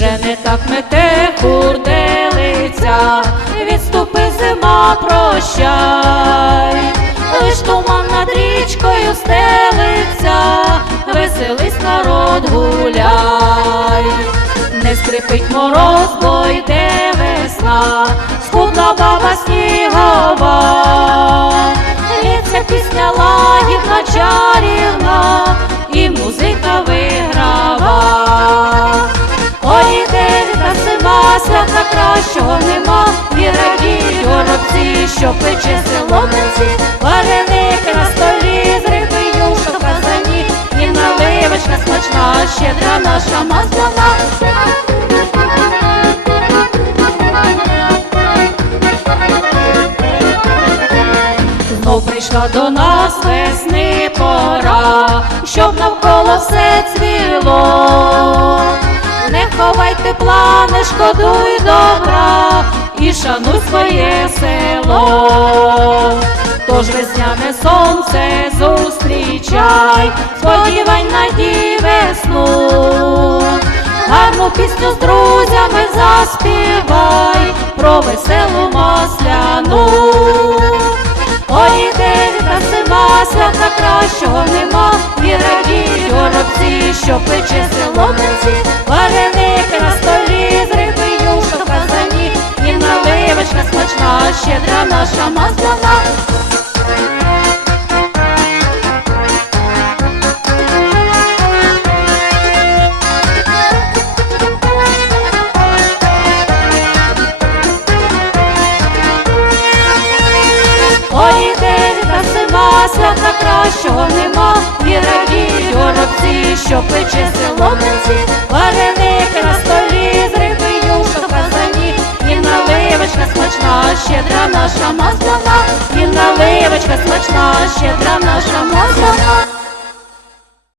вже не так мете курделиця, відступи зима, прощай, лиш туман над річкою стелиться, веселись народ гуляй, не скрипить мороз, бо йде весна, схудла баба снігова, лється пісня лагідна чай. Свята кращого нема, і радіють горобці, що пече село вареники на столі, з риби юшка в казані, і наливочка смачна, щедра наша масляна. Знов прийшла до нас весни пора, щоб навколо все тепла, не шкодуй добра і шануй своє село. Тож весняне сонце зустрічай, сподівань надій весну. Гарну пісню з друзями заспівай про веселу масляну. Ой, день та зима, свята кращого нема, щедра наша масляна. смачна, щедра наша маслана, і наливочка смачна, щедра наша маслана.